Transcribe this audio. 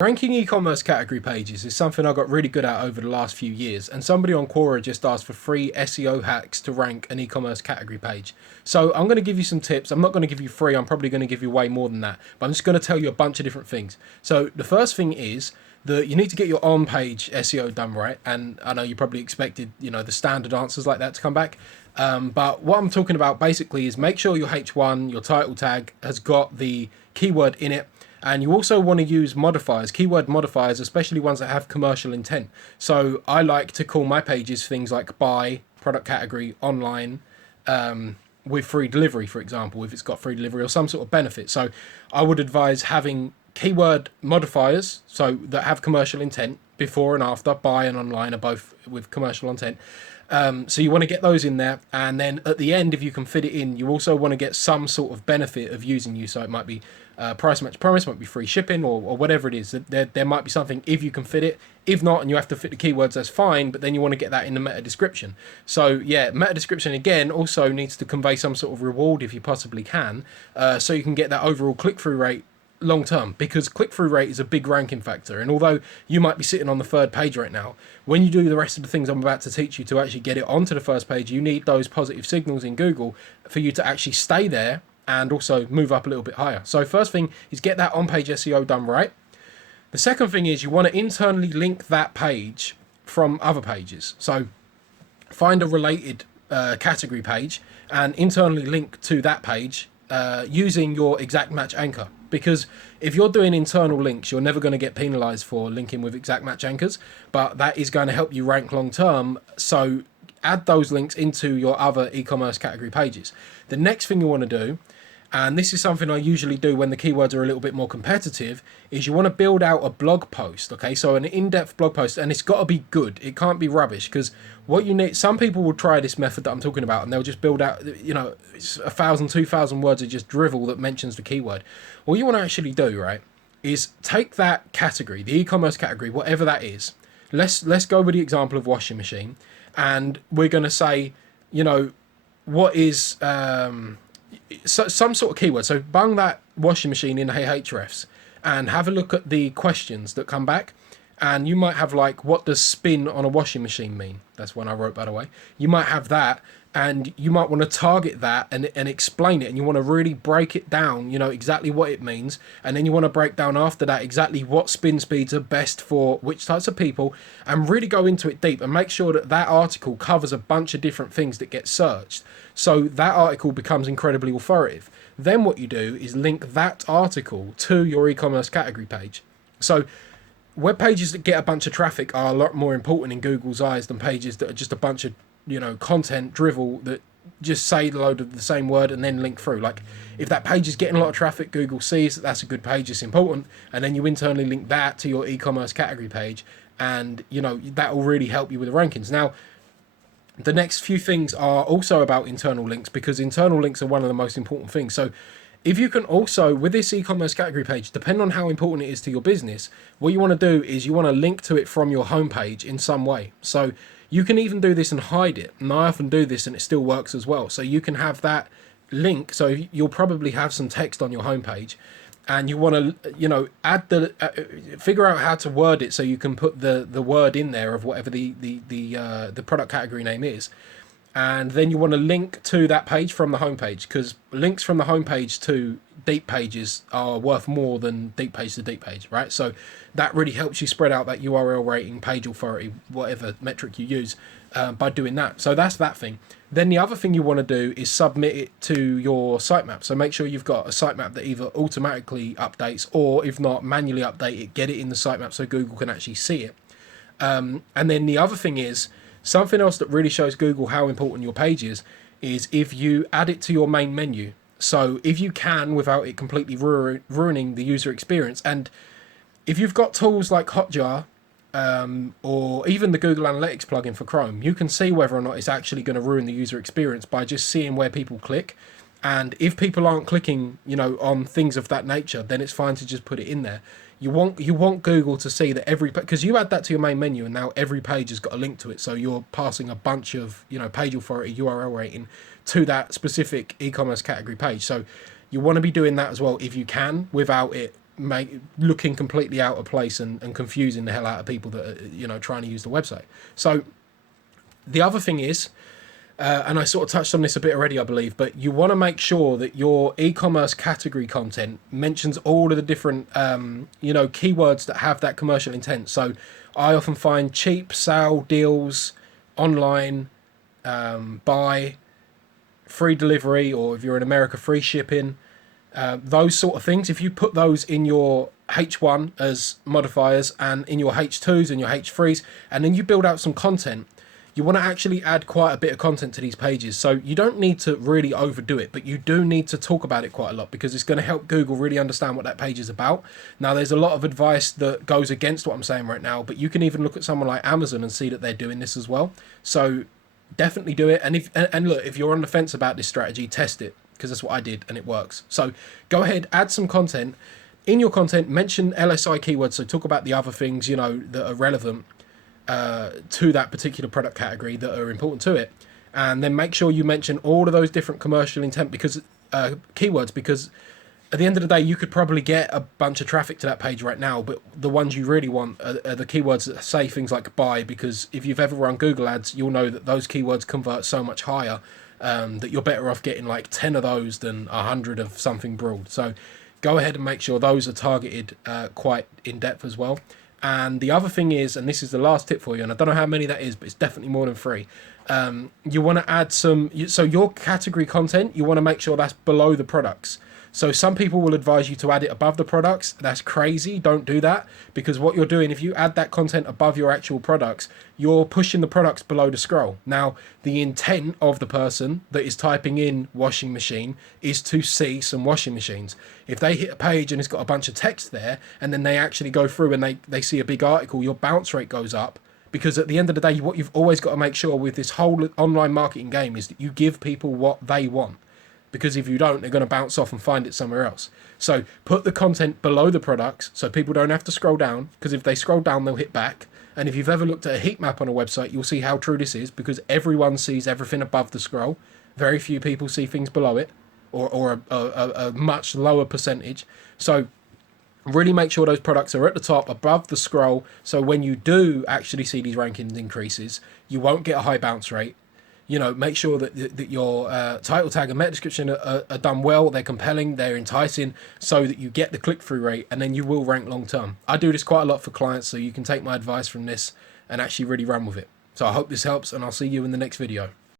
Ranking e-commerce category pages is something I got really good at over the last few years, and somebody on Quora just asked for free SEO hacks to rank an e-commerce category page. So I'm going to give you some tips. I'm not going to give you free, I'm probably going to give you way more than that, but I'm just going to tell you a bunch of different things. So the first thing is that you need to get your on-page SEO done right, and I know you probably expected, the standard answers like that to come back. But what I'm talking about basically is make sure your H1, your title tag, has got the keyword in it. And you also want to use modifiers, keyword modifiers, especially ones that have commercial intent. So I like to call my pages things like buy, product category, online, with free delivery, for example, if it's got free delivery or some sort of benefit. So I would advise having keyword modifiers, so that have commercial intent, before and after. Buy and online are both with commercial intent. So you want to get those in there, and then at the end, if you can fit it in, you also want to get some sort of benefit of using you. So it might be price match promise, might be free shipping, or whatever it is. There might be something if you can fit it. If not, and you have to fit the keywords, that's fine. But then you want to get that in the meta description. So yeah, meta description again also needs to convey some sort of reward if you possibly can, so you can get that overall click-through rate long term, because click-through rate is a big ranking factor. And although you might be sitting on the third page right now, when you do the rest of the things I'm about to teach you to actually get it onto the first page, you need those positive signals in Google for you to actually stay there and also move up a little bit higher. So first thing is get that on-page SEO done right. The second thing is you want to internally link that page from other pages. So find a related category page and internally link to that page using your exact match anchor. Because if you're doing internal links, you're never going to get penalized for linking with exact match anchors, but that is going to help you rank long term. So add those links into your other e-commerce category pages. The next thing you want to do, and this is something I usually do when the keywords are a little bit more competitive, is you want to build out a blog post. Okay, so an in-depth blog post, and it's got to be good. It can't be rubbish, because what you need, some people will try this method that I'm talking about, and they'll just build out, it's 1,000, 2,000 words of just drivel that mentions the keyword. All you want to actually do, right, is take that category, the e-commerce category, whatever that is. Let's go with the example of washing machine, and we're going to say, what is some sort of keyword. So bung that washing machine in Ahrefs and have a look at the questions that come back. And you might have like, what does spin on a washing machine mean? That's one I wrote, by the way. You might have that, and you might want to target that and explain it. And you want to really break it down, exactly what it means. And then you want to break down after that exactly what spin speeds are best for which types of people, and really go into it deep and make sure that that article covers a bunch of different things that get searched. So that article becomes incredibly authoritative. Then what you do is link that article to your e-commerce category page. So web pages that get a bunch of traffic are a lot more important in Google's eyes than pages that are just a bunch of, content drivel that just say a load of the same word and then link through. Like, if that page is getting a lot of traffic, Google sees that that's a good page, it's important, and then you internally link that to your e-commerce category page, and that will really help you with the rankings. Now, the next few things are also about internal links, because internal links are one of the most important things. So if you can also, with this e-commerce category page, depending on how important it is to your business, what you want to do is you want to link to it from your homepage in some way. So you can even do this and hide it. And I often do this and it still works as well. So you can have that link. So you'll probably have some text on your homepage, and you want to, add figure out how to word it so you can put the word in there of whatever the product category name is. And then you want to link to that page from the homepage, because links from the homepage to deep pages are worth more than deep page to deep page, right? So that really helps you spread out that URL rating, page authority, whatever metric you use, by doing that. So that's that thing. Then the other thing you want to do is submit it to your sitemap. So make sure you've got a sitemap that either automatically updates, or if not, manually update it, get it in the sitemap so Google can actually see it. And then the other thing is, something else that really shows Google how important your page is if you add it to your main menu. So if you can, without it completely ruining the user experience. And if you've got tools like Hotjar, or even the Google Analytics plugin for Chrome, you can see whether or not it's actually going to ruin the user experience by just seeing where people click. And if people aren't clicking, on things of that nature, then it's fine to just put it in there. You want Google to see that because you add that to your main menu, and now every page has got a link to it. So you're passing a bunch of, page authority, URL rating to that specific e-commerce category page. So you want to be doing that as well if you can, without it looking completely out of place and confusing the hell out of people that are, trying to use the website. So the other thing is, and I sort of touched on this a bit already, I believe, but you want to make sure that your e-commerce category content mentions all of the different, keywords that have that commercial intent. So I often find cheap, sale, deals, online, buy, free delivery, or if you're in America, free shipping, those sort of things. If you put those in your H1 as modifiers and in your H2s and your H3s, and then you build out some content, you want to actually add quite a bit of content to these pages. So you don't need to really overdo it, but you do need to talk about it quite a lot, because it's going to help Google really understand what that page is about. Now, there's a lot of advice that goes against what I'm saying right now, but you can even look at someone like Amazon and see that they're doing this as well. So definitely do it. And look, if you're on the fence about this strategy, test it, because that's what I did and it works. So go ahead, add some content. In your content, mention LSI keywords. So talk about the other things, that are relevant to that particular product category, that are important to it. And then make sure you mention all of those different commercial intent keywords, because at the end of the day, you could probably get a bunch of traffic to that page right now, but the ones you really want are the keywords that say things like buy, because if you've ever run Google ads, you'll know that those keywords convert so much higher, that you're better off getting like 10 of those than 100 of something broad. So go ahead and make sure those are targeted quite in depth as well. And the other thing is, and this is the last tip for you, and I don't know how many that is, but it's definitely more than 3. You want to add so your category content, you want to make sure that's below the products. So some people will advise you to add it above the products. That's crazy. Don't do that, because what you're doing, if you add that content above your actual products, you're pushing the products below the scroll. Now, the intent of the person that is typing in washing machine is to see some washing machines. If they hit a page and it's got a bunch of text there, and then they actually go through and they see a big article, your bounce rate goes up. Because at the end of the day, what you've always got to make sure with this whole online marketing game is that you give people what they want. Because if you don't, they're going to bounce off and find it somewhere else. So put the content below the products so people don't have to scroll down, because if they scroll down, they'll hit back. And if you've ever looked at a heat map on a website, you'll see how true this is, because everyone sees everything above the scroll. Very few people see things below it, or a much lower percentage. So really make sure those products are at the top above the scroll, so when you do actually see these rankings increases, you won't get a high bounce rate. Make sure that your title tag and meta description are done well, they're compelling, they're enticing, so that you get the click-through rate, and then you will rank long-term. I do this quite a lot for clients, so you can take my advice from this and actually really run with it. So I hope this helps, and I'll see you in the next video.